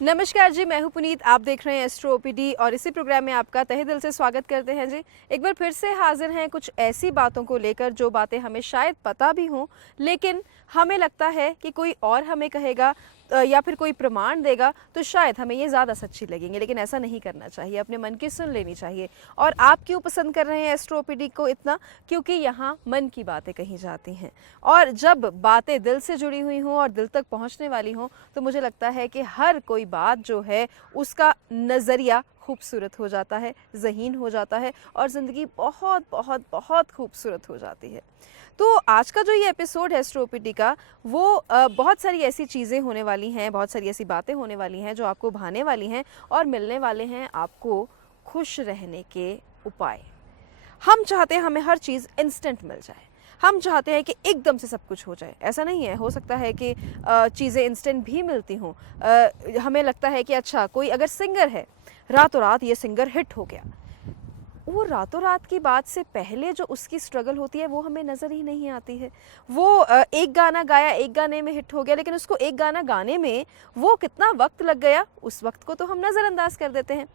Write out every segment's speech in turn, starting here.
नमस्कार जी, मैं हूं पुनीत। आप देख रहे हैं एस्ट्रो ओपीडी और इसी प्रोग्राम में आपका तहे दिल से स्वागत करते हैं जी। एक बार फिर से हाजिर हैं कुछ ऐसी बातों को लेकर जो बातें हमें शायद पता भी हों, लेकिन हमें लगता है कि कोई और हमें कहेगा या फिर कोई प्रमाण देगा तो शायद हमें ये ज़्यादा सच्ची लगेंगे, लेकिन ऐसा नहीं करना चाहिए। अपने मन की सुन लेनी चाहिए। और आप क्यों पसंद कर रहे हैं एस्ट्रो ओपीडी को इतना? क्योंकि यहाँ मन की बातें कही जाती हैं, और जब बातें दिल से जुड़ी हुई हों और दिल तक पहुँचने वाली हों तो मुझे लगता है कि हर कोई बात जो है उसका नज़रिया खूबसूरत हो जाता है, ज़हीन हो जाता है और ज़िंदगी बहुत बहुत बहुत खूबसूरत हो जाती है। तो आज का जो ये एपिसोड है एस्ट्रो ओपीडी का, वो बहुत सारी ऐसी चीज़ें होने वाली हैं, बहुत सारी ऐसी बातें होने वाली हैं जो आपको भाने वाली हैं और मिलने वाले हैं आपको खुश रहने के उपाय। हम चाहते हैं हमें हर चीज़ इंस्टेंट मिल जाए, हम चाहते हैं कि एकदम से सब कुछ हो जाए। ऐसा नहीं है, हो सकता है कि चीज़ें इंस्टेंट भी मिलती हों। हमें लगता है कि अच्छा, कोई अगर सिंगर है, रातों रात ये सिंगर हिट हो गया, वो रातों रात की बात से पहले जो उसकी स्ट्रगल होती है वो हमें नज़र ही नहीं आती है। वो एक गाना गाया, एक गाने में हिट हो गया, लेकिन उसको एक गाना गाने में वो कितना वक्त लग गया, उस वक्त को तो हम नज़रअंदाज कर देते हैं।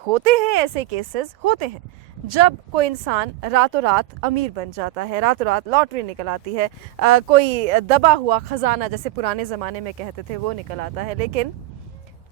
होते हैं ऐसे केसेस, होते हैं जब कोई इंसान रातों रात अमीर बन जाता है, रातों रात लॉटरी निकल आती है, कोई दबा हुआ ख़जाना जैसे पुराने ज़माने में कहते थे वो निकल आता है, लेकिन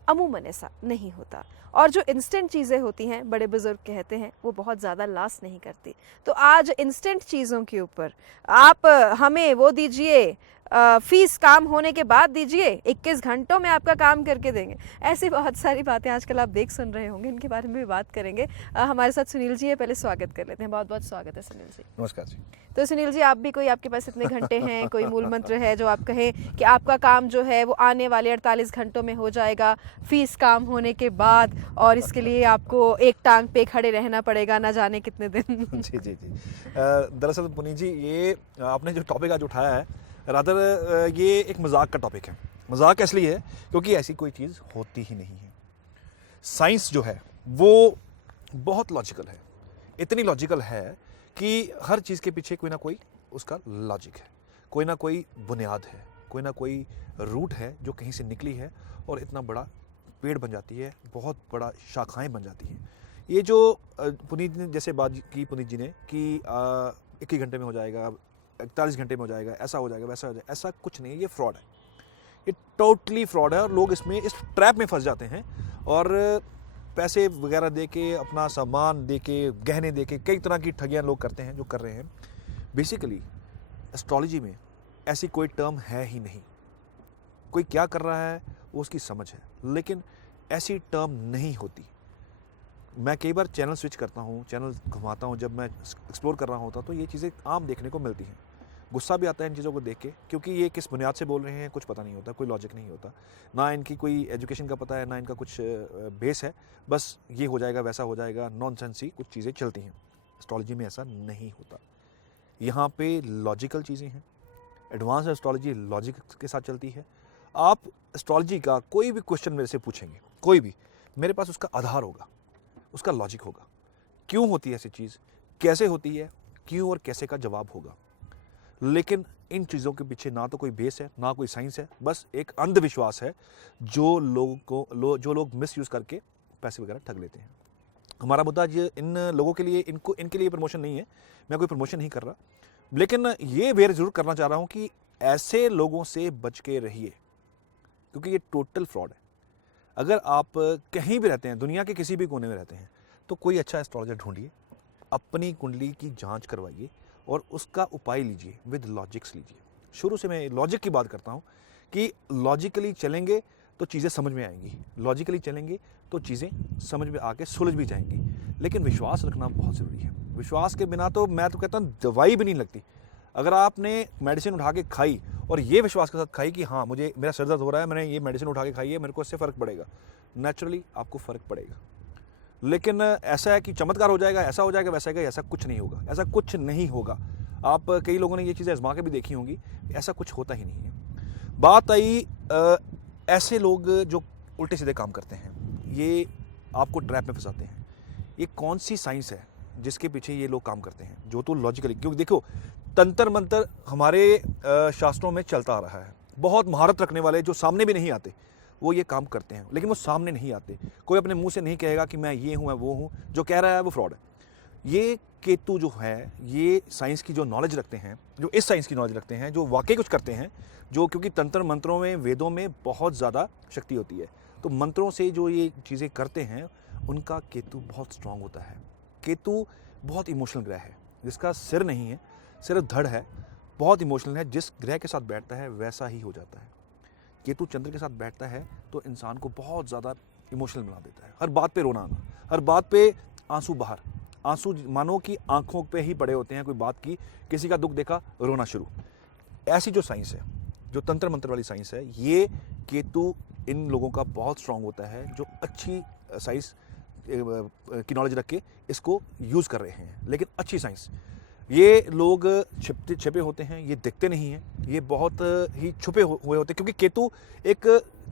अमूमन ऐसा नहीं होता। और जो इंस्टेंट चीज़ें होती हैं, बड़े बुज़ुर्ग कहते हैं, वो बहुत ज़्यादा लास्ट नहीं करती। तो आज इंस्टेंट चीज़ों के ऊपर आप हमें वो दीजिए, फीस काम होने के बाद दीजिए, 21 घंटों में आपका काम करके देंगे। ऐसी बहुत सारी बातें आजकल आप देख सुन रहे होंगे, इनके बारे में भी बात करेंगे। हमारे साथ सुनील जी है, पहले स्वागत कर लेते हैं। बहुत बहुत स्वागत है सुनील जी। नमस्कार जी। तो सुनील जी, आप भी कोई, आपके पास इतने घंटे हैं, कोई मूल मंत्र है जो आप कहें कि आपका काम जो है वो आने वाले 48 घंटों में हो जाएगा, फीस काम होने के बाद, और इसके लिए आपको एक टांग पे खड़े रहना पड़ेगा ना जाने कितने दिन? जी जी जी। दरअसल पुनीत जी, ये आपने जो टॉपिक आज उठाया है, रादर ये एक मजाक का टॉपिक है। मजाक इसलिए है क्योंकि ऐसी कोई चीज़ होती ही नहीं है। साइंस जो है वो बहुत लॉजिकल है, इतनी लॉजिकल है कि हर चीज़ के पीछे कोई ना कोई उसका लॉजिक है, कोई ना कोई बुनियाद है, कोई ना कोई रूट है जो कहीं से निकली है और इतना बड़ा पेड़ बन जाती है, बहुत बड़ा शाखाएं बन जाती हैं। ये जो पुनीत ने जैसे बात की, पुनीत जी ने, कि 21 घंटे में हो जाएगा, 41 घंटे में हो जाएगा, ऐसा हो जाएगा, वैसा हो जाएगा, ऐसा कुछ नहीं है। ये फ्रॉड है, ये टोटली फ्रॉड है और लोग इसमें, इस ट्रैप में फंस जाते हैं और पैसे वगैरह दे के, अपना सामान दे के, गहने दे के, कई तरह की ठगियाँ लोग करते हैं, जो कर रहे हैं। बेसिकली एस्ट्रोलॉजी में ऐसी कोई टर्म है ही नहीं। कोई क्या कर रहा है वो उसकी समझ है, लेकिन ऐसी टर्म नहीं होती। मैं कई बार चैनल स्विच करता हूँ, चैनल घुमाता हूँ, जब मैं एक्सप्लोर कर रहा होता तो ये चीज़ें आम देखने को मिलती हैं। गुस्सा भी आता है इन चीज़ों को देख के, क्योंकि ये किस बुनियाद से बोल रहे हैं कुछ पता नहीं होता, कोई लॉजिक नहीं होता, ना इनकी कोई एजुकेशन का पता है, ना इनका कुछ बेस है। बस ये हो जाएगा, वैसा हो जाएगा, नॉनसेंस ही कुछ चीज़ें चलती हैं। एस्ट्रोलॉजी में ऐसा नहीं होता। यहाँ पे लॉजिकल चीज़ें हैं। एडवांस एस्ट्रोलॉजी लॉजिक के साथ चलती है। आप एस्ट्रोलॉजी का कोई भी क्वेश्चन मेरे से पूछेंगे, कोई भी, मेरे पास उसका आधार होगा, उसका लॉजिक होगा। क्यों होती है ऐसी चीज़, कैसे होती है, क्यों और कैसे का जवाब होगा। लेकिन इन चीज़ों के पीछे ना तो कोई बेस है, ना कोई साइंस है, बस एक अंधविश्वास है जो जो लोग मिसयूज़ करके पैसे वगैरह ठग लेते हैं। हमारा मुद्दा आज इन लोगों के लिए, इनके लिए प्रमोशन नहीं है, मैं कोई प्रमोशन नहीं कर रहा, लेकिन ये अवेयर ज़रूर करना चाह रहा हूँ कि ऐसे लोगों से बच के रहिए, क्योंकि ये टोटल फ्रॉड है। अगर आप कहीं भी रहते हैं, दुनिया के किसी भी कोने में रहते हैं, तो कोई अच्छा एस्ट्रोलॉजर ढूंढिए, अपनी कुंडली की जांच करवाइए और उसका उपाय लीजिए, विद लॉजिक्स लीजिए। शुरू से मैं लॉजिक की बात करता हूँ कि लॉजिकली चलेंगे तो चीज़ें समझ में आएंगी, लॉजिकली चलेंगे तो चीज़ें समझ में आके सुलझ भी जाएंगी। लेकिन विश्वास रखना बहुत ज़रूरी है। विश्वास के बिना तो मैं तो कहता हूँ दवाई भी नहीं लगती। अगर आपने मेडिसिन उठा के खाई और ये विश्वास के साथ खाई कि हाँ, मुझे, मेरा सर दर्द हो रहा है, मैंने ये मेडिसिन उठा के खाई है, मेरे को इससे फ़र्क पड़ेगा, नेचुरली आपको फ़र्क पड़ेगा। लेकिन ऐसा है कि चमत्कार हो जाएगा, ऐसा हो जाएगा, वैसा होगा, ऐसा कुछ नहीं होगा, ऐसा कुछ नहीं होगा। आप कई लोगों ने ये चीज़ें आजमा के भी देखी होंगी, ऐसा कुछ होता ही नहीं है। बात आई ऐसे लोग जो उल्टे सीधे काम करते हैं, ये आपको ट्रैप में फंसाते हैं। ये कौन सी साइंस है जिसके पीछे ये लोग काम करते हैं, जो तो लॉजिकली, क्योंकि देखो, तंत्र मंत्र हमारे शास्त्रों में चलता आ रहा है। बहुत महारत रखने वाले जो सामने भी नहीं आते, वो ये काम करते हैं, लेकिन वो सामने नहीं आते। कोई अपने मुंह से नहीं कहेगा कि मैं ये हूँ, मैं वो हूँ। जो कह रहा है वो फ्रॉड है। ये केतु जो है, ये साइंस की जो नॉलेज रखते हैं, जो इस साइंस की नॉलेज रखते हैं, जो वाकई कुछ करते हैं, जो क्योंकि तंत्र मंत्रों में, वेदों में बहुत ज़्यादा शक्ति होती है, तो मंत्रों से जो ये चीज़ें करते हैं उनका केतु बहुत स्ट्रांग होता है। केतु बहुत इमोशनल ग्रह है, जिसका सिर नहीं है, सिर्फ धड़ है, बहुत इमोशनल है। जिस ग्रह के साथ बैठता है वैसा ही हो जाता है। केतु चंद्र के साथ बैठता है तो इंसान को बहुत ज़्यादा इमोशनल बना देता है। हर बात पे रोना आना, हर बात पे आंसू बाहर, आंसू मानो कि आंखों पे ही पड़े होते हैं। कोई बात की, किसी का दुख देखा, रोना शुरू। ऐसी जो साइंस है, जो तंत्र मंत्र वाली साइंस है, ये केतु इन लोगों का बहुत स्ट्रांग होता है, जो अच्छी साइंस की नॉलेज रख के इसको यूज़ कर रहे हैं। लेकिन अच्छी साइंस, ये लोग छिपे होते हैं, ये दिखते नहीं हैं, ये बहुत ही छुपे हुए होते हैं, क्योंकि केतु एक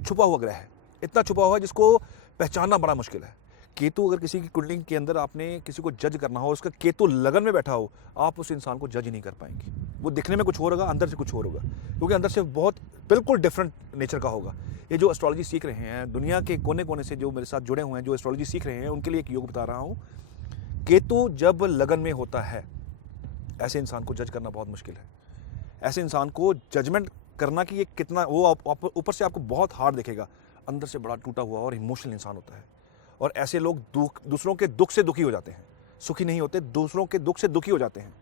छुपा हुआ ग्रह है। इतना छुपा हुआ है जिसको पहचानना बड़ा मुश्किल है। केतु अगर किसी की कुंडली के अंदर आपने किसी को जज करना हो, उसका केतु लगन में बैठा हो, आप उस इंसान को जज नहीं कर पाएंगे। वो दिखने में कुछ और होगा, अंदर से कुछ और होगा, क्योंकि अंदर से बहुत बिल्कुल डिफरेंट नेचर का होगा। ये जो एस्ट्रोलॉजी सीख रहे हैं, दुनिया के कोने कोने से जो मेरे साथ जुड़े हुए हैं, जो एस्ट्रोलॉजी सीख रहे हैं, उनके लिए एक योग बता रहा हूँ। केतु जब लगन में होता है, ऐसे इंसान को जज करना बहुत मुश्किल है। ऐसे इंसान को जजमेंट करना कि ये कितना, वो ऊपर से आपको बहुत हार्ड दिखेगा, अंदर से बड़ा टूटा हुआ और इमोशनल इंसान होता है। और ऐसे लोग दूसरों के दुख से दुखी हो जाते हैं, सुखी नहीं होते, दूसरों के दुख से दुखी हो जाते हैं।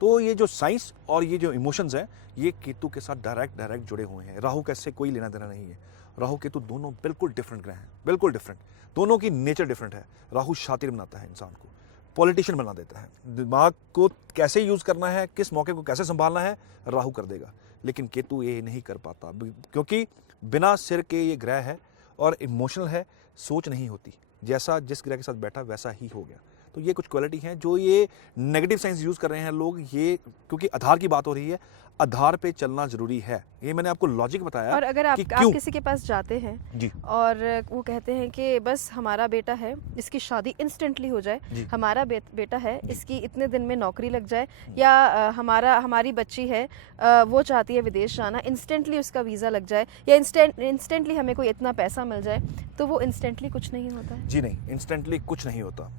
तो ये जो साइंस और ये जो इमोशंस हैं, ये केतु के साथ डायरेक्ट जुड़े हुए हैं। राहु कैसे कोई लेना देना नहीं है। राहु केतु दोनों बिल्कुल डिफरेंट ग्रह हैं, बिल्कुल डिफरेंट, दोनों की नेचर डिफरेंट है। राहु शातिर बनाता है इंसान को, पॉलिटिशियन बना देता है। दिमाग को कैसे यूज़ करना है, किस मौके को कैसे संभालना है, राहु कर देगा। लेकिन केतु ये नहीं कर पाता, क्योंकि बिना सिर के ये ग्रह है और इमोशनल है, सोच नहीं होती। जैसा जिस ग्रह के साथ बैठा वैसा ही हो गया। तो ये कुछ क्वालिटी हैं जो ये नेगेटिव साइंस यूज़ कर रहे हैं लोग। ये क्योंकि आधार की बात हो रही है, आधार पे चलना जरूरी है। ये मैंने आपको लॉजिक बताया। और अगर आप किसी के पास जाते हैं जी, और वो कहते हैं कि बस हमारा बेटा है, इसकी शादी इंस्टेंटली हो जाए, हमारा बेटा है, इसकी इतने दिन में नौकरी लग जाए, या हमारी बच्ची है, वो चाहती है विदेश जाना, इंस्टेंटली उसका वीज़ा लग जाए, या इंस्टेंटली हमें कोई इतना पैसा मिल जाए, तो वो इंस्टेंटली कुछ नहीं होता है। जी नहीं, इंस्टेंटली कुछ नहीं होता।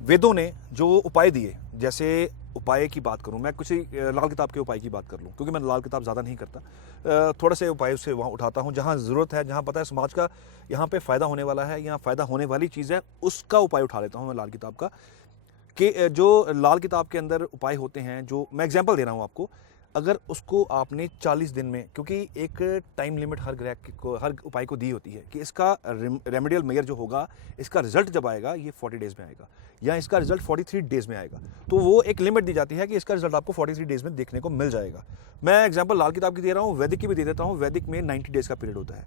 वेदों ने जो उपाय दिए, जैसे उपाय की बात करूं, मैं किसी लाल किताब के उपाय की बात कर लूं, क्योंकि मैं लाल किताब ज़्यादा नहीं करता, थोड़े से उपाय उससे वहाँ उठाता हूं जहां ज़रूरत है, जहां पता है समाज का यहाँ पे फ़ायदा होने वाला है, यहाँ फ़ायदा होने वाली चीज़ है, उसका उपाय उठा लेता हूँ मैं लाल किताब का। कि जो लाल किताब के अंदर उपाय होते हैं, जो मैं एग्जाम्पल दे रहा हूँ आपको, अगर उसको आपने 40 दिन में, क्योंकि एक टाइम लिमिट हर ग्रह को, हर उपाय को दी होती है कि इसका रेमेडियल मेयर जो होगा, इसका रिजल्ट जब आएगा ये 40 डेज़ में आएगा, या इसका रिजल्ट 43 डेज़ में आएगा। तो वो एक लिमिट दी जाती है कि इसका रिजल्ट आपको 43 डेज़ में देखने को मिल जाएगा। मैं एग्जाम्पल लाल किताब की दे रहा हूँ, वैदिक की भी दे देता हूँ। वैदिक में 90 डेज़ का पीरियड होता है।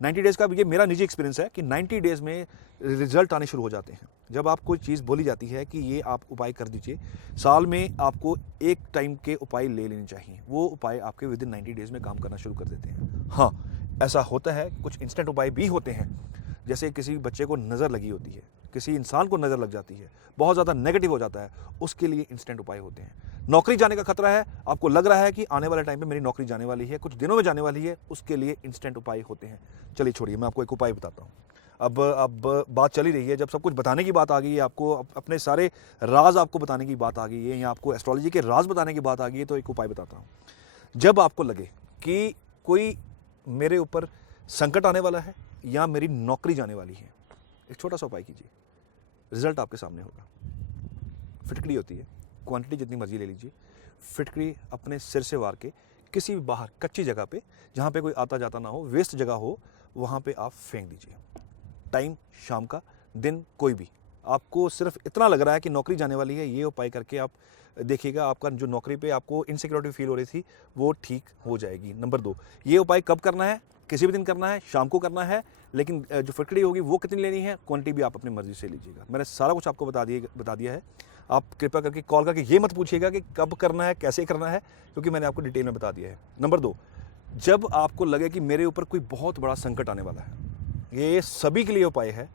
90 डेज़ का, ये मेरा निजी एक्सपीरियंस है कि 90 डेज़ में रिजल्ट आने शुरू हो जाते हैं। जब आपको कोई चीज़ बोली जाती है कि ये आप उपाय कर दीजिए, साल में आपको एक टाइम के उपाय ले लेने चाहिए, वो उपाय आपके विद इन 90 डेज़ में काम करना शुरू कर देते हैं। हाँ, ऐसा होता है, कुछ इंस्टेंट उपाय भी होते हैं, जैसे किसी बच्चे को नज़र लगी होती है, किसी इंसान को नज़र लग जाती है, बहुत ज़्यादा नेगेटिव हो जाता है, उसके लिए इंस्टेंट उपाय होते हैं। नौकरी जाने का खतरा है, आपको लग रहा है कि आने वाले टाइम पे मेरी नौकरी जाने वाली है, कुछ दिनों में जाने वाली है, उसके लिए इंस्टेंट उपाय होते हैं। चलिए छोड़िए, मैं आपको एक उपाय बताता हूँ। अब बात चली रही है, जब सब कुछ बताने की बात आ गई है, आपको अपने सारे राज आपको बताने की बात आ गई है, या आपको एस्ट्रोलॉजी के राज बताने की बात आ गई है, तो एक उपाय बताता हूँ। जब आपको लगे कि कोई मेरे ऊपर संकट आने वाला है या मेरी नौकरी जाने वाली है, एक छोटा सा उपाय कीजिए, रिजल्ट आपके सामने होगा। फिटकड़ी होती है, क्वांटिटी जितनी मर्जी ले लीजिए, फिटकड़ी अपने सिर से वार के किसी भी बाहर कच्ची जगह पे, जहाँ पे कोई आता जाता ना हो, वेस्ट जगह हो, वहाँ पे आप फेंक दीजिए। टाइम शाम का, दिन कोई भी, आपको सिर्फ इतना लग रहा है कि नौकरी जाने वाली है, ये उपाय करके आप देखिएगा, आपका जो नौकरी पे आपको इनसिक्योरिटी फील हो रही थी वो ठीक हो जाएगी। नंबर 2, ये उपाय कब करना है? किसी भी दिन करना है, शाम को करना है, लेकिन जो फिटकड़ी होगी वो कितनी लेनी है, क्वांटिटी भी आप अपनी मर्जी से लीजिएगा। मैंने सारा कुछ आपको बता दिया है। आप कृपया करके कॉल करके ये मत पूछिएगा कि कब करना है, कैसे करना है, क्योंकि मैंने आपको डिटेल में बता दिया है। नंबर 2, जब आपको लगे कि मेरे ऊपर कोई बहुत बड़ा संकट आने वाला है, ये सभी के लिए उपाय है,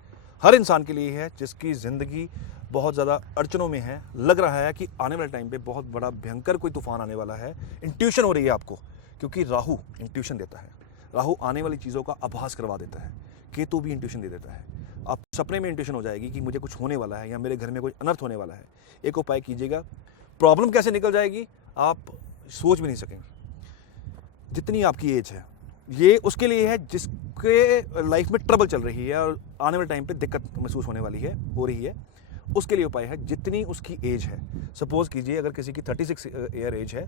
हर इंसान के लिए है जिसकी ज़िंदगी बहुत ज़्यादा अड़चनों में है, लग रहा है कि आने वाले टाइम पे बहुत बड़ा भयंकर कोई तूफान आने वाला है, इंट्यूशन हो रही है आपको, क्योंकि राहु इंट्यूशन देता है। राहु आने वाली चीज़ों का आभास करवा देता है, केतु भी इंट्यूशन दे देता है। आप सपने में इंट्यूशन हो जाएगी कि मुझे कुछ होने वाला है या मेरे घर में कोई अनर्थ होने वाला है। एक उपाय कीजिएगा, प्रॉब्लम कैसे निकल जाएगी आप सोच भी नहीं सकेंगे। जितनी आपकी एज है ये उसके लिए है जिसके लाइफ में ट्रबल चल रही है और आने वाले टाइम पे दिक्कत महसूस होने वाली है, हो रही है, उसके लिए उपाय है जितनी उसकी एज है। सपोज कीजिए अगर किसी की 36 ईयर एज है,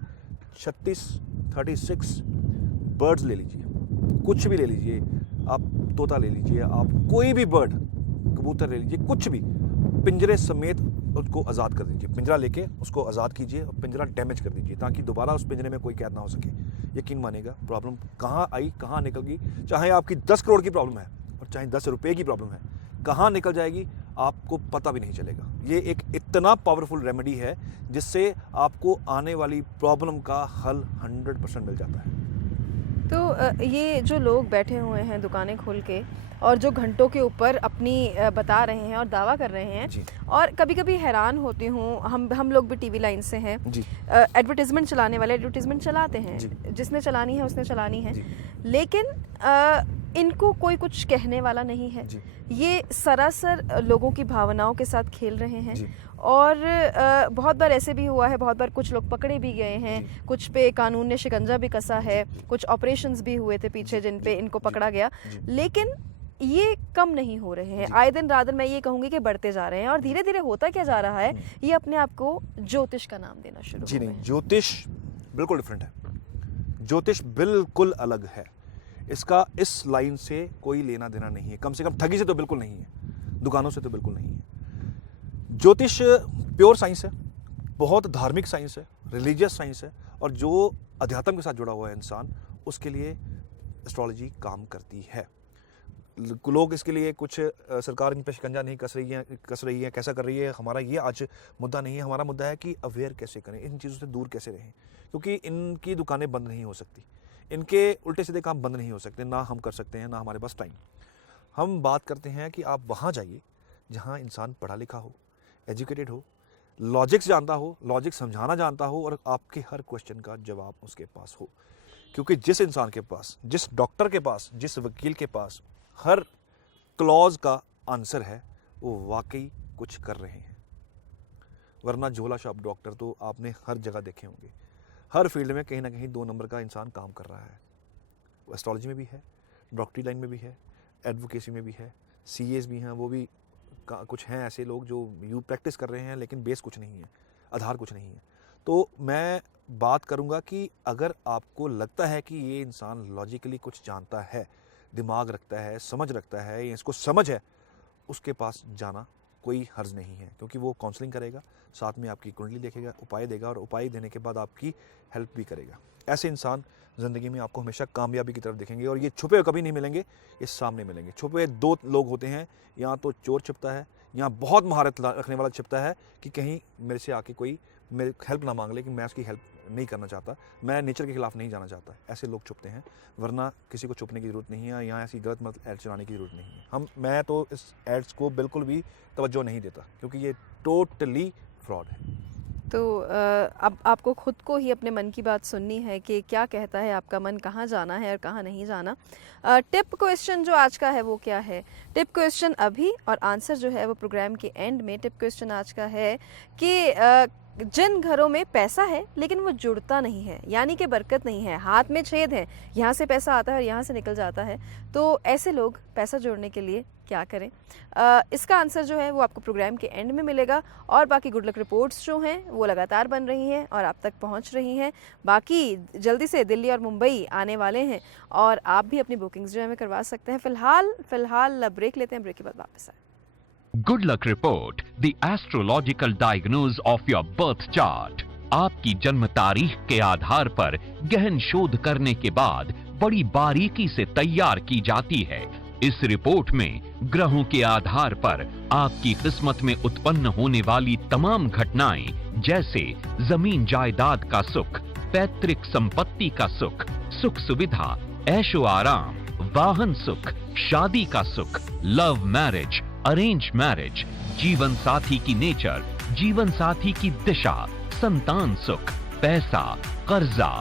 36 बर्ड्स ले लीजिए, कुछ भी ले लीजिए, आप तोता ले लीजिए, आप कोई भी बर्ड, कबूतर ले लीजिए, कुछ भी, पिंजरे समेत उसको आज़ाद कर दीजिए। पिंजरा लेके उसको आज़ाद कीजिए और पिंजरा डैमेज कर दीजिए ताकि दोबारा उस पिंजरे में कोई कैद ना हो सके। यकीन मानेगा प्रॉब्लम कहाँ आई कहाँ निकल गई, चाहे आपकी 10 करोड़ की प्रॉब्लम है और चाहे 10 रुपये की प्रॉब्लम है, कहाँ निकल जाएगी आपको पता भी नहीं चलेगा। ये एक इतना पावरफुल रेमेडी है जिससे आपको आने वाली प्रॉब्लम का हल 100% मिल जाता है। तो ये जो लोग बैठे हुए हैं दुकानें खोल के और जो घंटों के ऊपर अपनी बता रहे हैं और दावा कर रहे हैं, जी। और कभी कभी हैरान होती हूँ, हम लोग भी टीवी लाइन से हैं, जी। एडवर्टीजमेंट चलाने वाले एडवर्टीजमेंट चलाते हैं, जी। जिसने चलानी है उसने चलानी है, जी। लेकिन इनको कोई कुछ कहने वाला नहीं है। जी। ये सरासर लोगों की भावनाओं के साथ खेल रहे हैं। जी। और बहुत बार ऐसे भी हुआ है, बहुत बार कुछ लोग पकड़े भी गए हैं, कुछ पे कानून ने शिकंजा भी कसा है, कुछ ऑपरेशंस भी हुए थे पीछे जिन पे इनको पकड़ा गया, लेकिन ये कम नहीं हो रहे हैं। आए दिन रात मैं ये कहूँगी कि बढ़ते जा रहे हैं। और धीरे धीरे होता क्या जा रहा है, ये अपने आप को ज्योतिष का नाम देना शुरू जी हो गए नहीं, हैं। ज्योतिष बिल्कुल डिफरेंट है, ज्योतिष बिल्कुल अलग है। इसका इस लाइन से कोई लेना देना नहीं है, कम से कम ठगी से तो बिल्कुल नहीं है, दुकानों से तो बिल्कुल नहीं है। ज्योतिष प्योर साइंस है, बहुत धार्मिक साइंस है, रिलीजियस साइंस है, और जो अध्यात्म के साथ जुड़ा हुआ है इंसान, उसके लिए एस्ट्रोलॉजी काम करती है। लोग इसके लिए कुछ सरकार इन पे शिकंजा नहीं कस रही है, कैसा कर रही है, हमारा ये आज मुद्दा नहीं है। हमारा मुद्दा है कि अवेयर कैसे करें, इन चीज़ों से दूर कैसे रहें, क्योंकि इनकी दुकानें बंद नहीं हो सकती, इनके उल्टे सीधे काम बंद नहीं हो सकते, ना हम कर सकते हैं, ना हमारे पास टाइम। हम बात करते हैं कि आप वहाँ जाइए जहाँ इंसान पढ़ा लिखा हो, एजुकेटेड हो, लॉजिक्स जानता हो, लॉजिक समझाना जानता हो, और आपके हर क्वेश्चन का जवाब उसके पास हो। क्योंकि जिस इंसान के पास, जिस डॉक्टर के पास, जिस वकील के पास हर क्लॉज का आंसर है, वो वाकई कुछ कर रहे हैं। वरना झोला छाप डॉक्टर तो आपने हर जगह देखे होंगे, हर फील्ड में कहीं ना कहीं 2 नंबर का इंसान काम कर रहा है। वो एस्ट्रोलॉजी में भी है, डॉक्टरी लाइन में भी है, एडवोकेसी में भी है, सीएस भी हैं, वो भी कुछ हैं ऐसे लोग जो यू प्रैक्टिस कर रहे हैं, लेकिन बेस कुछ नहीं है, आधार कुछ नहीं है। तो मैं बात करूंगा कि अगर आपको लगता है कि ये इंसान लॉजिकली कुछ जानता है, दिमाग रखता है, समझ रखता है, या इसको समझ है, उसके पास जाना कोई हर्ज नहीं है, क्योंकि वो काउंसलिंग करेगा, साथ में आपकी कुंडली देखेगा, उपाय देगा, और उपाय देने के बाद आपकी हेल्प भी करेगा। ऐसे इंसान ज़िंदगी में आपको हमेशा कामयाबी की तरफ दिखेंगे, और ये छुपे हुए कभी नहीं मिलेंगे, ये सामने मिलेंगे। छुपे हुए 2 लोग होते हैं, यहाँ तो चोर छिपता है, यहाँ बहुत महारत रखने वाला छिपता है कि कहीं मेरे से आके कोई मेरे हेल्प ना मांग ले, कि मैं उसकी हेल्प नहीं करना चाहता, मैं नेचर के खिलाफ नहीं जाना चाहता। ऐसे लोग छुपते हैं, वरना किसी को छुपने की ज़रूरत नहीं है, यहाँ ऐसी गलत मत ऐड चलाने की ज़रूरत नहीं है। मैं तो इस एड्स को बिल्कुल भी तवज्जो नहीं देता, क्योंकि ये टोटली फ्रॉड है। तो अब आपको खुद को ही अपने मन की बात सुननी है कि क्या कहता है आपका मन, कहाँ जाना है और कहाँ नहीं जाना। टिप क्वेश्चन जो आज का है वो क्या है? टिप क्वेश्चन अभी, और आंसर जो है वो प्रोग्राम के एंड में। टिप क्वेश्चन आज का है कि जिन घरों में पैसा है लेकिन वो जुड़ता नहीं है, यानी कि बरकत नहीं है, हाथ में छेद है, यहाँ से पैसा आता है और यहाँ से निकल जाता है, तो ऐसे लोग पैसा जोड़ने के लिए क्या करें? इसका आंसर जो है वो आपको प्रोग्राम के एंड में मिलेगा। और बाकी गुड लक रिपोर्ट्स जो हैं वो लगातार बन रही हैं और आप तक पहुंच रही हैं। बाकी जल्दी से दिल्ली और मुंबई आने वाले हैं, और आप भी अपनी बुकिंग्स जो है करवा सकते हैं। फ़िलहाल ब्रेक लेते हैं, ब्रेक के बाद वापस आए। Good luck report, the astrological diagnose of your birth chart. आपकी जन्म तारीख के आधार पर गहन शोध करने के बाद बड़ी बारीकी से तैयार की जाती है। इस रिपोर्ट में ग्रहों के आधार पर आपकी किस्मत में उत्पन्न होने वाली तमाम घटनाएं, जैसे जमीन जायदाद का सुख, पैतृक संपत्ति का सुख, सुख सुविधा, ऐशो आराम, वाहन सुख, शादी का सुख, लव मैरिज, अरेंज मैरिज, जीवन साथी की नेचर, जीवन साथी की दिशा, संतान सुख, पैसा, कर्जा,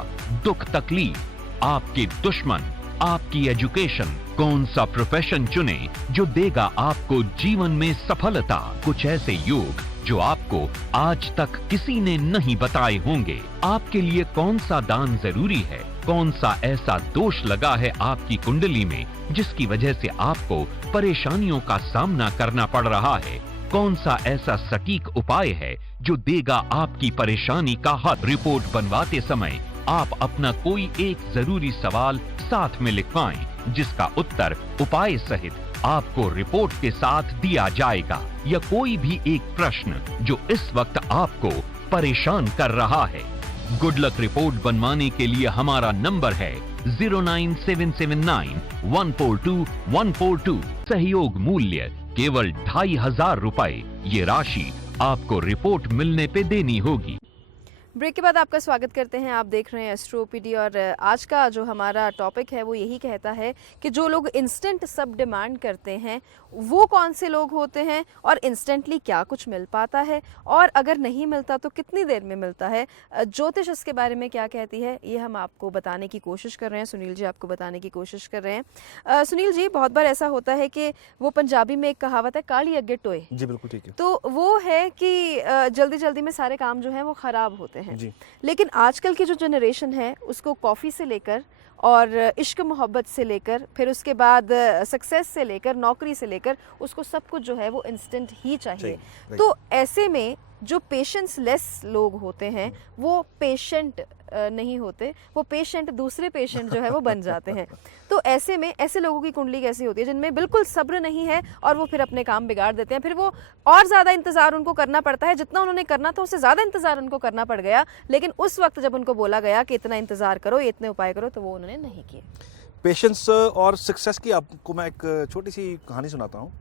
दुख तकलीफ, आपके दुश्मन, आपकी एजुकेशन, कौन सा प्रोफेशन चुने जो देगा आपको जीवन में सफलता। कुछ ऐसे योग जो आपको आज तक किसी ने नहीं बताए होंगे। आपके लिए कौन सा दान जरूरी है, कौन सा ऐसा दोष लगा है आपकी कुंडली में जिसकी वजह से आपको परेशानियों का सामना करना पड़ रहा है, कौन सा ऐसा सटीक उपाय है जो देगा आपकी परेशानी का हल। रिपोर्ट बनवाते समय आप अपना कोई एक जरूरी सवाल साथ में लिखवाएं जिसका उत्तर उपाय सहित आपको रिपोर्ट के साथ दिया जाएगा, या कोई भी एक प्रश्न जो इस वक्त आपको परेशान कर रहा है। गुड लक रिपोर्ट बनवाने के लिए हमारा नंबर है 09779 142 142। सहयोग मूल्य केवल 2500 रुपए। ये राशि आपको रिपोर्ट मिलने पे देनी होगी। ब्रेक के बाद आपका स्वागत करते हैं। आप देख रहे हैं एस्ट्रो ओपीडी और आज का जो हमारा टॉपिक है वो यही कहता है कि जो लोग इंस्टेंट सब डिमांड करते हैं वो कौन से लोग होते हैं और इंस्टेंटली क्या कुछ मिल पाता है, और अगर नहीं मिलता तो कितनी देर में मिलता है। ज्योतिष इसके बारे में क्या कहती है ये हम आपको बताने की कोशिश कर रहे हैं। सुनील जी आपको बताने की कोशिश कर रहे हैं। सुनील जी, बहुत बार ऐसा होता है कि वो पंजाबी में एक कहावत है, काली अग्गे टोए। जी बिल्कुल ठीक है। तो वो है कि जल्दी जल्दी में सारे काम जो हैं वो ख़राब होते हैं जी। लेकिन आजकल की जो जनरेशन है उसको कॉफ़ी से लेकर और इश्क मोहब्बत से लेकर फिर उसके बाद सक्सेस से लेकर नौकरी से लेकर उसको सब कुछ जो है वो इंस्टेंट ही चाहिए। तो ऐसे में जो पेशेंस लेस लोग होते हैं वो पेशेंट नहीं होते, वो पेशेंट दूसरे पेशेंट जो है वो बन जाते हैं। तो ऐसे में ऐसे लोगों की कुंडली कैसी होती है जिनमें बिल्कुल सब्र नहीं है और वो फिर अपने काम बिगाड़ देते हैं, फिर वो और ज़्यादा इंतज़ार उनको करना पड़ता है, जितना उन्होंने करना था उससे ज़्यादा इंतज़ार उनको करना पड़ गया, लेकिन उस वक्त जब उनको बोला गया कि इतना इंतज़ार करो, इतने उपाय करो, तो वो उन्होंने नहीं किए। पेशेंस और सक्सेस की आपको मैं एक छोटी सी कहानी सुनाता हूँ।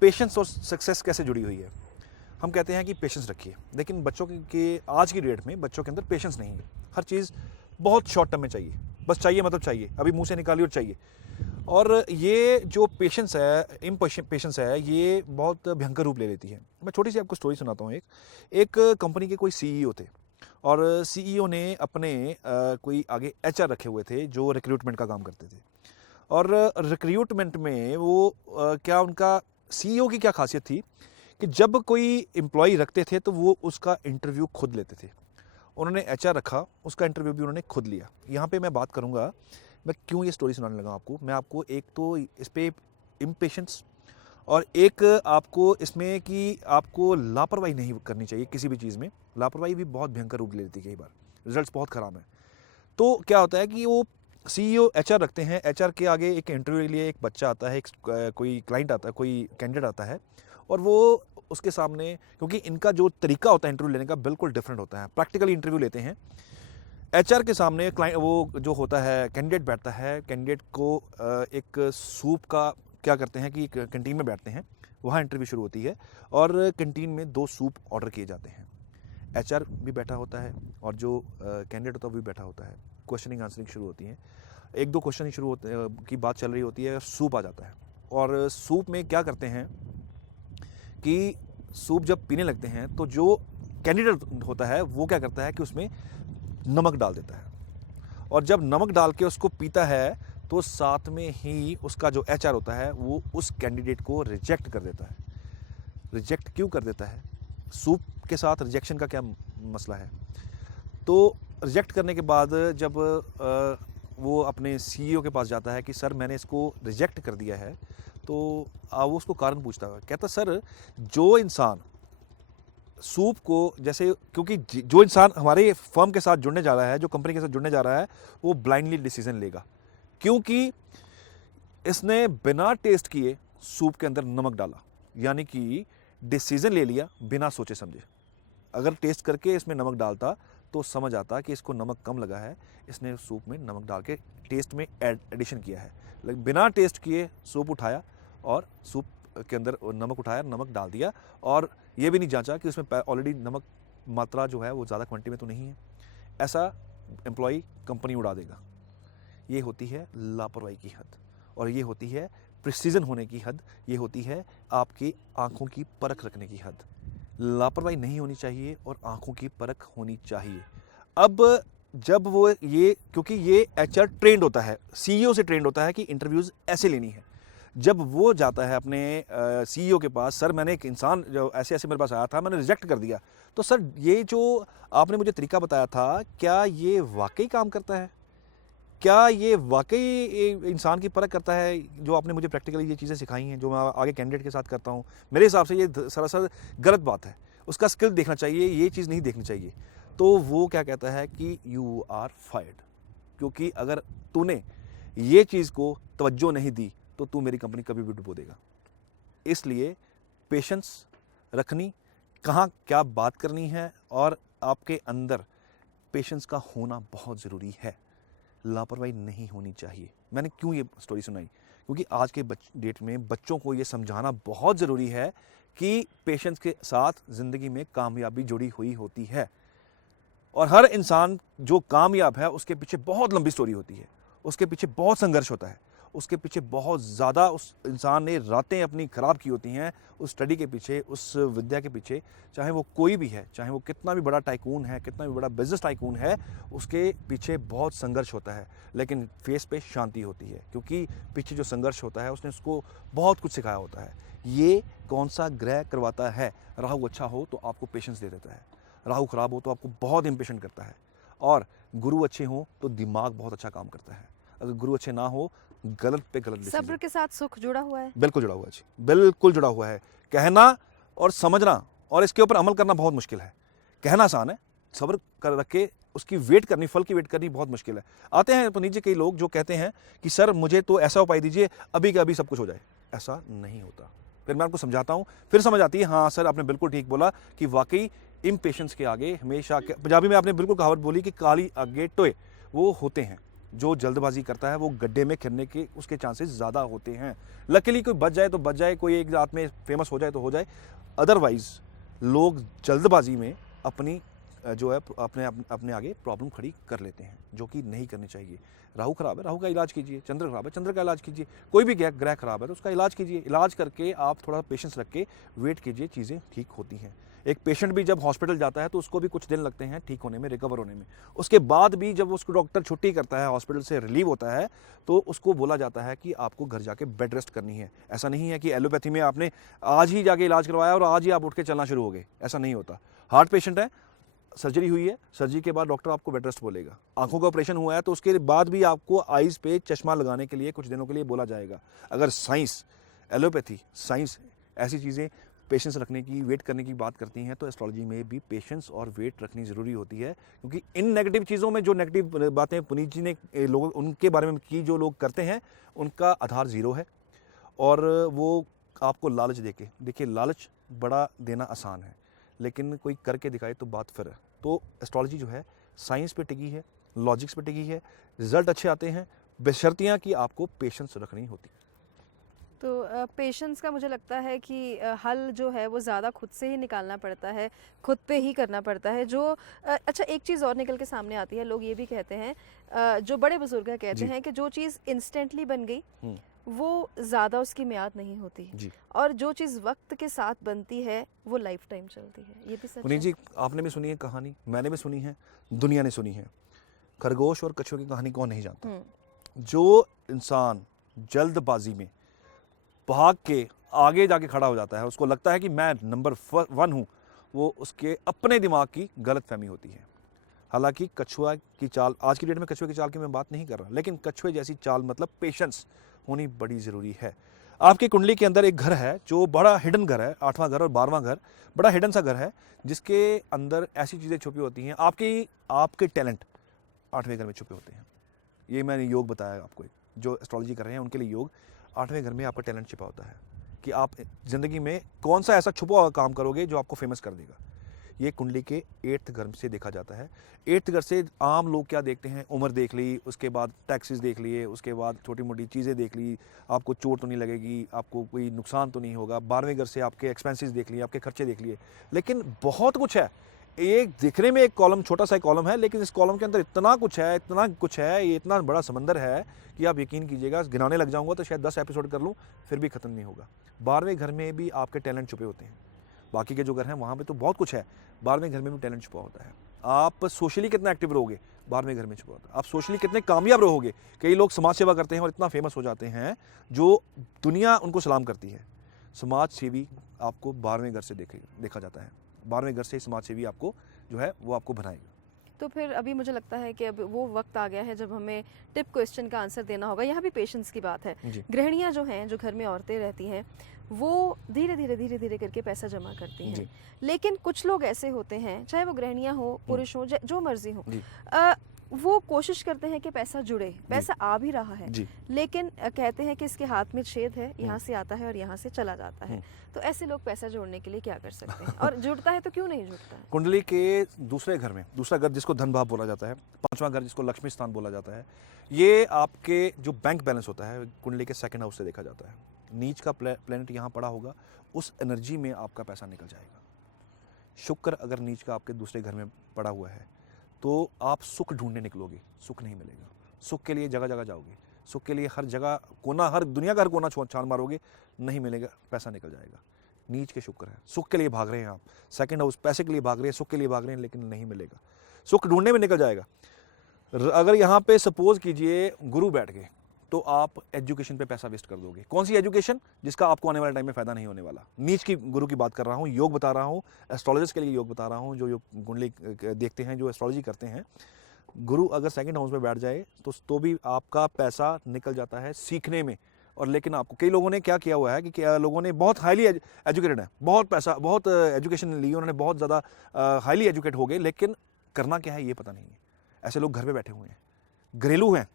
पेशेंस और सक्सेस कैसे जुड़ी हुई है। हम कहते हैं कि पेशेंस रखिए, लेकिन बच्चों के आज की डेट में बच्चों के अंदर पेशेंस नहीं है। हर चीज़ बहुत शॉर्ट टर्म में चाहिए, बस चाहिए मतलब चाहिए, अभी मुंह से निकाली और चाहिए। और ये जो पेशेंस है, पेशेंस है, ये बहुत भयंकर रूप ले लेती है। मैं छोटी सी आपको स्टोरी सुनाता हूँ। एक कंपनी के कोई सीईओ थे और सीईओ ने अपने कोई आगे एचआर रखे हुए थे जो रिक्रूटमेंट का काम करते थे। और रिक्रूटमेंट में वो क्या उनका सीईओ की क्या खासियत थी कि जब कोई एम्प्लॉय रखते थे तो वो उसका इंटरव्यू खुद लेते थे। उन्होंने एचआर रखा, उसका इंटरव्यू भी उन्होंने खुद लिया। यहाँ पे मैं बात करूँगा, मैं क्यों ये स्टोरी सुनाने लगा आपको। मैं आपको एक तो इस पे इम्पेशेंस और एक आपको इसमें कि आपको लापरवाही नहीं करनी चाहिए किसी भी चीज़ में। लापरवाही भी बहुत भयंकर रूप ले लेती है, कई बार रिजल्ट्स बहुत ख़राब हैं। तो क्या होता है कि वो सीईओ एचआर रखते हैं, एचआर के आगे एक इंटरव्यू के लिए एक बच्चा आता है, एक कोई क्लाइंट आता है, कोई कैंडिडेट आता है, और वो उसके सामने, क्योंकि इनका जो तरीका होता है इंटरव्यू लेने का बिल्कुल डिफरेंट होता है, प्रैक्टिकली इंटरव्यू लेते हैं। एचआर के सामने क्लाइंट वो जो होता है कैंडिडेट बैठता है, कैंडिडेट को एक सूप का क्या करते हैं कि कैंटीन में बैठते हैं, वहाँ इंटरव्यू शुरू होती है और कैंटीन में 2 सूप ऑर्डर किए जाते हैं। एचआर भी बैठा होता है और जो कैंडिडेट होता है वो भी बैठा होता है। क्वेश्चनिंग आंसरिंग शुरू होती है, 1-2 क्वेश्चन शुरू होते की बात चल रही होती है, सूप आ जाता है। और सूप में क्या करते हैं कि सूप जब पीने लगते हैं तो जो कैंडिडेट होता है वो क्या करता है कि उसमें नमक डाल देता है, और जब नमक डाल के उसको पीता है तो साथ में ही उसका जो एचआर होता है वो उस कैंडिडेट को रिजेक्ट कर देता है। रिजेक्ट क्यों कर देता है? सूप के साथ रिजेक्शन का क्या मसला है? तो रिजेक्ट करने के बाद जब वो अपने सीईओ के पास जाता है कि सर मैंने इसको रिजेक्ट कर दिया है, तो वो उसको कारण पूछता है। कहता सर, जो इंसान सूप को जैसे, क्योंकि जो इंसान हमारे फर्म के साथ जुड़ने जा रहा है, जो कंपनी के साथ जुड़ने जा रहा है, वो ब्लाइंडली डिसीजन लेगा, क्योंकि इसने बिना टेस्ट किए सूप के अंदर नमक डाला, यानी कि डिसीजन ले लिया बिना सोचे समझे। अगर टेस्ट करके इसमें नमक डालता तो समझ आता कि इसको नमक कम लगा है, इसने सूप में नमक डाल के टेस्ट में एडिशन किया है। लेकिन बिना टेस्ट किए सूप उठाया और सूप के अंदर नमक उठाया, नमक डाल दिया, और ये भी नहीं जांचा कि उसमें ऑलरेडी नमक मात्रा जो है वो ज़्यादा क्वांटिटी में तो नहीं है। ऐसा एम्प्लॉय कंपनी उड़ा देगा। ये होती है लापरवाही की हद, और ये होती है प्रिसीजन होने की हद, ये होती है आपकी आंखों की परख रखने की हद। लापरवाही नहीं होनी चाहिए और आंखों की परख होनी चाहिए। अब जब वो ये, क्योंकि ये एचआर ट्रेंड होता है, सीईओ से ट्रेंड होता है कि इंटरव्यूज़ ऐसे लेनी है। जब वो जाता है अपने सीईओ के पास, सर मैंने एक इंसान जो ऐसे ऐसे मेरे पास आया था, मैंने रिजेक्ट कर दिया, तो सर ये जो आपने मुझे तरीका बताया था, क्या ये वाकई काम करता है? क्या ये वाकई इंसान की परख करता है? जो आपने मुझे प्रैक्टिकली ये चीज़ें सिखाई हैं, जो मैं आगे कैंडिडेट के साथ करता हूँ, मेरे हिसाब से ये सरासर गलत बात है। उसका स्किल देखना चाहिए, ये चीज़ नहीं देखनी चाहिए। तो वो क्या कहता है कि यू आर फायर्ड, क्योंकि अगर तूने ये चीज़ को तवज्जो नहीं दी तो तू मेरी कंपनी कभी भी डुबो देगा। इसलिए पेशेंस रखनी, कहाँ क्या बात करनी है, और आपके अंदर पेशेंस का होना बहुत ज़रूरी है। लापरवाही नहीं होनी चाहिए। मैंने क्यों ये स्टोरी सुनाई? क्योंकि आज के डेट में बच्चों को ये समझाना बहुत ज़रूरी है कि पेशेंस के साथ ज़िंदगी में कामयाबी जुड़ी हुई होती है, और हर इंसान जो कामयाब है उसके पीछे बहुत लंबी स्टोरी होती है, उसके पीछे बहुत संघर्ष होता है, उसके पीछे बहुत ज़्यादा उस इंसान ने रातें अपनी ख़राब की होती हैं उस स्टडी के पीछे, उस विद्या के पीछे। चाहे वो कोई भी है, चाहे वो कितना भी बड़ा टाइकून है, कितना भी बड़ा बिजनेस टाइकून है, उसके पीछे बहुत संघर्ष होता है, लेकिन फेस पे शांति होती है, क्योंकि पीछे जो संघर्ष होता है उसने उसको बहुत कुछ सिखाया होता है। ये कौन सा ग्रह करवाता है? राहु अच्छा हो तो आपको पेशेंस दे देता है, राहु ख़राब हो तो आपको बहुत इम्पेशेंट करता है, और गुरु अच्छे हों तो दिमाग बहुत अच्छा काम करता है। अगर गुरु अच्छे ना हो, गलत पे गलत डिसीजन। सब्र के साथ सुख जुड़ा हुआ है। बिल्कुल जुड़ा हुआ है जी, बिल्कुल जुड़ा हुआ है। कहना और समझना और इसके ऊपर अमल करना बहुत मुश्किल है। कहना आसान है, सब्र कर रख के उसकी वेट करनी, फल की वेट करनी बहुत मुश्किल है। आते हैं तो नीचे कई लोग जो कहते हैं कि सर मुझे तो ऐसा उपाय दीजिए अभी के अभी सब कुछ हो जाए। ऐसा नहीं होता। फिर मैं आपको समझाता हूँ, फिर समझ आती है, हाँ सर आपने बिल्कुल ठीक बोला कि वाकई इम्पेशेंस के आगे हमेशा, पंजाबी में आपने बिल्कुल कहावत बोली कि काली आगे टोए, वो होते हैं। जो जल्दबाजी करता है वो गड्ढे में गिरने के उसके चांसेस ज़्यादा होते हैं। लकीली कोई बच जाए तो बच जाए, कोई एक रात में फेमस हो जाए तो हो जाए, अदरवाइज लोग जल्दबाजी में अपनी जो है अपने आगे प्रॉब्लम खड़ी कर लेते हैं, जो कि नहीं करनी चाहिए। राहु खराब है, राहु का इलाज कीजिए। चंद्र खराब है, चंद्र का इलाज कीजिए। कोई भी ग्रह खराब है तो उसका इलाज कीजिए। इलाज करके आप थोड़ा पेशेंस रख के वेट कीजिए, चीज़ें ठीक होती हैं। एक पेशेंट भी जब हॉस्पिटल जाता है तो उसको भी कुछ दिन लगते हैं ठीक होने में, रिकवर होने में। उसके बाद भी जब उसको डॉक्टर छुट्टी करता है, हॉस्पिटल से रिलीव होता है, तो उसको बोला जाता है कि आपको घर जाके बेड रेस्ट करनी है। ऐसा नहीं है कि एलोपैथी में आपने आज ही जाके इलाज करवाया और आज ही आप उठ के चलना शुरू हो गए, ऐसा नहीं होता। हार्ट पेशेंट है, सर्जरी हुई है, सर्जरी के बाद डॉक्टर आपको बेड रेस्ट बोलेगा। आंखों का ऑपरेशन हुआ है तो उसके बाद भी आपको आइज़ पे चश्मा लगाने के लिए कुछ दिनों के लिए बोला जाएगा। अगर साइंस, एलोपैथी, साइंस ऐसी चीज़ें पेशेंस रखने की, वेट करने की बात करती हैं, तो एस्ट्रोलॉजी में भी पेशेंस और वेट रखनी ज़रूरी होती है। क्योंकि इन नेगेटिव चीज़ों में, जो नेगेटिव बातें पुनीत जी ने लोगों उनके बारे में की, जो लोग करते हैं, उनका आधार ज़ीरो है, और वो आपको लालच देके, देखिए लालच बड़ा देना आसान है, लेकिन कोई करके दिखाए तो बात फिर है। तो एस्ट्रोलॉजी जो है साइंस पे टिकी है, लॉजिक्स पे टिकी है, रिजल्ट अच्छे आते हैं, बशर्तियाँ कि आपको पेशेंस रखनी होती है। तो पेशेंस का मुझे लगता है कि हल जो है वो ज़्यादा खुद से ही निकालना पड़ता है, खुद पे ही करना पड़ता है। जो अच्छा, एक चीज़ और निकल के सामने आती है, लोग ये भी कहते हैं, जो बड़े बुजुर्ग हैं कहते हैं कि जो चीज़ इंस्टेंटली बन गई वो ज़्यादा उसकी मियाद नहीं होती, और जो चीज़ वक्त के साथ बनती है वो लाइफ टाइम चलती है। ये भी सच पुनीत है। जी, आपने भी सुनी है कहानी, मैंने भी सुनी है, दुनिया ने सुनी है। खरगोश और कछुए की कहानी कौन नहीं जानता? जो इंसान जल्दबाजी में भाग के आगे जाके खड़ा हो जाता है, उसको लगता है कि मैं नंबर 1 हूँ, वो उसके अपने दिमाग की गलत फहमी होती है। हालांकि कछुआ की चाल, आज की डेट में कछुए की चाल की मैं बात नहीं कर रहा, लेकिन कछुए जैसी चाल मतलब पेशेंस होनी बड़ी ज़रूरी है। आपकी कुंडली के अंदर एक घर है जो बड़ा हिडन घर है, 8वां घर और 12वां घर, बड़ा हिडन सा घर है, जिसके अंदर ऐसी चीज़ें छुपी होती हैं। आपके टैलेंट 8वें घर में छुपे होते हैं। ये मैंने योग बताया आपको, जो एस्ट्रोलॉजी कर रहे हैं उनके लिए योग। 8वें घर में आपका टैलेंट छिपा होता है कि आप ज़िंदगी में कौन सा ऐसा छुपा हुआ काम करोगे जो आपको फेमस कर देगा। ये कुंडली के 8th घर से देखा जाता है। 8th घर से आम लोग क्या देखते हैं, उम्र देख ली, उसके बाद टैक्सेस देख लिए, उसके बाद छोटी मोटी चीज़ें देख ली, आपको चोट तो नहीं लगेगी, आपको कोई नुकसान तो नहीं होगा। 12वें घर से आपके एक्सपेंसेस देख लिए, आपके खर्चे देख लिए, लेकिन बहुत कुछ है। एक दिखने में एक कॉलम, छोटा सा कॉलम है, लेकिन इस कॉलम के अंदर इतना कुछ है, इतना कुछ है, ये इतना बड़ा समंदर है कि आप यकीन कीजिएगा, गिनाने लग जाऊंगा तो शायद 10 एपिसोड कर लूँ फिर भी ख़त्म नहीं होगा। 12वें घर में भी आपके टैलेंट छुपे होते हैं। बाकी के जो घर हैं वहाँ पे तो बहुत कुछ है, 12वें घर में भी टैलेंट छुपा होता है। आप सोशली कितना एक्टिव रहोगे, बाहर में घर में छुपा होता है। आप सोशली कितने कामयाब रहोगे, कई लोग समाज सेवा करते हैं और इतना फेमस हो जाते हैं जो दुनिया उनको सलाम करती है। समाज सेवी आपको 12वें घर से देखा जाता है, 12वें घर से ही समाज सेवी आपको जो है वो आपको बनाएगा। तो फिर अभी मुझे लगता है कि अब वो वक्त आ गया है जब हमें टिप क्वेश्चन का आंसर देना होगा। यहाँ भी पेशेंस की बात है। जी। गृहिणियाँ जो हैं, जो घर में औरतें रहती हैं, वो धीरे धीरे करके पैसा जमा करती हैं। जी। लेकिन कुछ लोग ऐसे होते हैं, चाहे वो गृहिणियाँ हो, पुरुष हो, जो मर्जी हो, जी। वो कोशिश करते हैं कि पैसा जुड़े, पैसा आ भी रहा है, जी। लेकिन कहते हैं कि इसके हाथ में छेद है, यहाँ से आता है और यहाँ से चला जाता है। तो ऐसे लोग पैसा जोड़ने के लिए क्या कर सकते हैं, और जुड़ता है तो क्यों नहीं जुड़ता है? कुंडली के दूसरे घर में, दूसरा घर जिसको धन भाव बोला जाता है, 5वां घर जिसको लक्ष्मी स्थान बोला जाता है, ये आपके जो बैंक बैलेंस होता है कुंडली के सेकंड हाउस से देखा जाता है। नीच का प्लेनेट यहाँ पड़ा होगा, उस एनर्जी में आपका पैसा निकल जाएगा। शुक्र अगर नीच का आपके दूसरे घर में पड़ा हुआ है तो आप सुख ढूंढने निकलोगे, सुख नहीं मिलेगा। सुख के लिए जगह जगह जाओगे, सुख के लिए हर जगह कोना, हर दुनिया का हर कोना छान मारोगे, नहीं मिलेगा, पैसा निकल जाएगा। नीच के शुक्र है, सुख के लिए भाग रहे हैं आप, सेकंड हाउस पैसे के लिए भाग रहे हैं, सुख के लिए भाग रहे हैं, लेकिन नहीं मिलेगा। सुख ढूंढने में निकल जाएगा। अगर यहाँ पे सपोज कीजिए गुरु बैठ गए तो आप एजुकेशन पे पैसा वेस्ट कर दोगे। कौन सी एजुकेशन? जिसका आपको आने वाले टाइम में फायदा नहीं होने वाला। नीच की गुरु की बात कर रहा हूँ, योग बता रहा हूँ, एस्ट्रोलॉजर्स के लिए योग बता रहा हूँ, जो योग कुंडली देखते हैं, जो एस्ट्रोलॉजी करते हैं। गुरु अगर सेकंड हाउस में बैठ जाए तो भी आपका पैसा निकल जाता है सीखने में। और लेकिन आपको, कई लोगों ने क्या किया हुआ है कि लोगों ने बहुत हाईली एजुकेटेड है, बहुत पैसा, बहुत एजुकेशन ली, उन्होंने बहुत ज़्यादा हाईली एजुकेट हो गए, लेकिन करना क्या है ये पता नहीं है। ऐसे लोग घर पे बैठे हुए हैं, घरेलू हैं,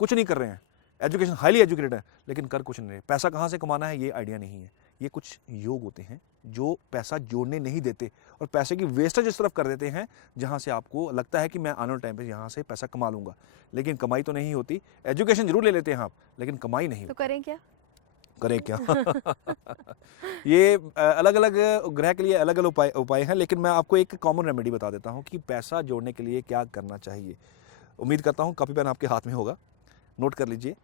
कुछ नहीं कर रहे हैं, एजुकेशन हाईली एजुकेटेड है, लेकिन कर कुछ नहीं रहे। पैसा कहाँ से कमाना है ये आइडिया नहीं है। ये कुछ योग होते हैं जो पैसा जोड़ने नहीं देते और पैसे की वेस्टेज इस तरफ कर देते हैं जहाँ से आपको लगता है कि मैं आने वाले टाइम पे यहाँ से पैसा कमा लूँगा, लेकिन कमाई तो नहीं होती। एजुकेशन जरूर ले लेते हैं आप, लेकिन कमाई नहीं तो करें क्या? करें क्या? ये अलग अलग ग्रह के लिए अलग अलग उपाय हैं, लेकिन मैं आपको एक कॉमन रेमेडी बता देता हूँ कि पैसा जोड़ने के लिए क्या करना चाहिए। उम्मीद करता हूँ कॉपी पेन आपके हाथ में होगा, नोट कर लीजिए।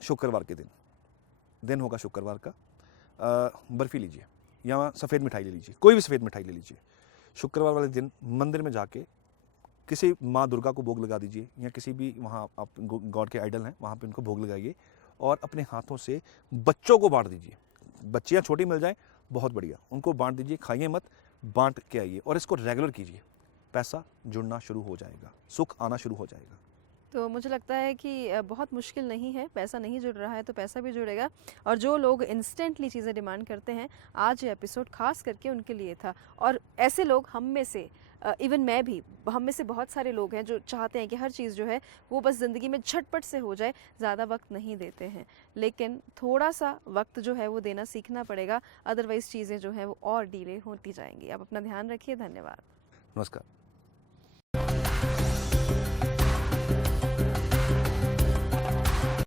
शुक्रवार के दिन होगा शुक्रवार का, बर्फ़ी लीजिए या सफ़ेद मिठाई ले लीजिए, कोई भी सफ़ेद मिठाई ले लीजिए। शुक्रवार वाले दिन मंदिर में जाके किसी माँ दुर्गा को भोग लगा दीजिए, या किसी भी वहाँ आप गॉड के आइडल हैं वहाँ पे उनको भोग लगाइए, और अपने हाथों से बच्चों को बांट दीजिए। बच्चियाँ छोटी मिल जाएं बहुत बढ़िया, उनको बांट दीजिए, खाइए मत, बांट के आइए, और इसको रेगुलर कीजिए। पैसा जुड़ना शुरू हो जाएगा, सुख आना शुरू हो जाएगा। तो मुझे लगता है कि बहुत मुश्किल नहीं है, पैसा नहीं जुड़ रहा है तो पैसा भी जुड़ेगा। और जो लोग इंस्टेंटली चीज़ें डिमांड करते हैं, आज ये एपिसोड खास करके उनके लिए था। और ऐसे लोग हम में से, इवन मैं भी, हम में से बहुत सारे लोग हैं जो चाहते हैं कि हर चीज़ जो है वो बस ज़िंदगी में झटपट से हो जाए, ज़्यादा वक्त नहीं देते हैं। लेकिन थोड़ा सा वक्त जो है वो देना सीखना पड़ेगा, अदरवाइज़ चीज़ें जो हैं वो और डिले होती जाएंगी। आप अपना ध्यान रखिए। धन्यवाद। नमस्कार।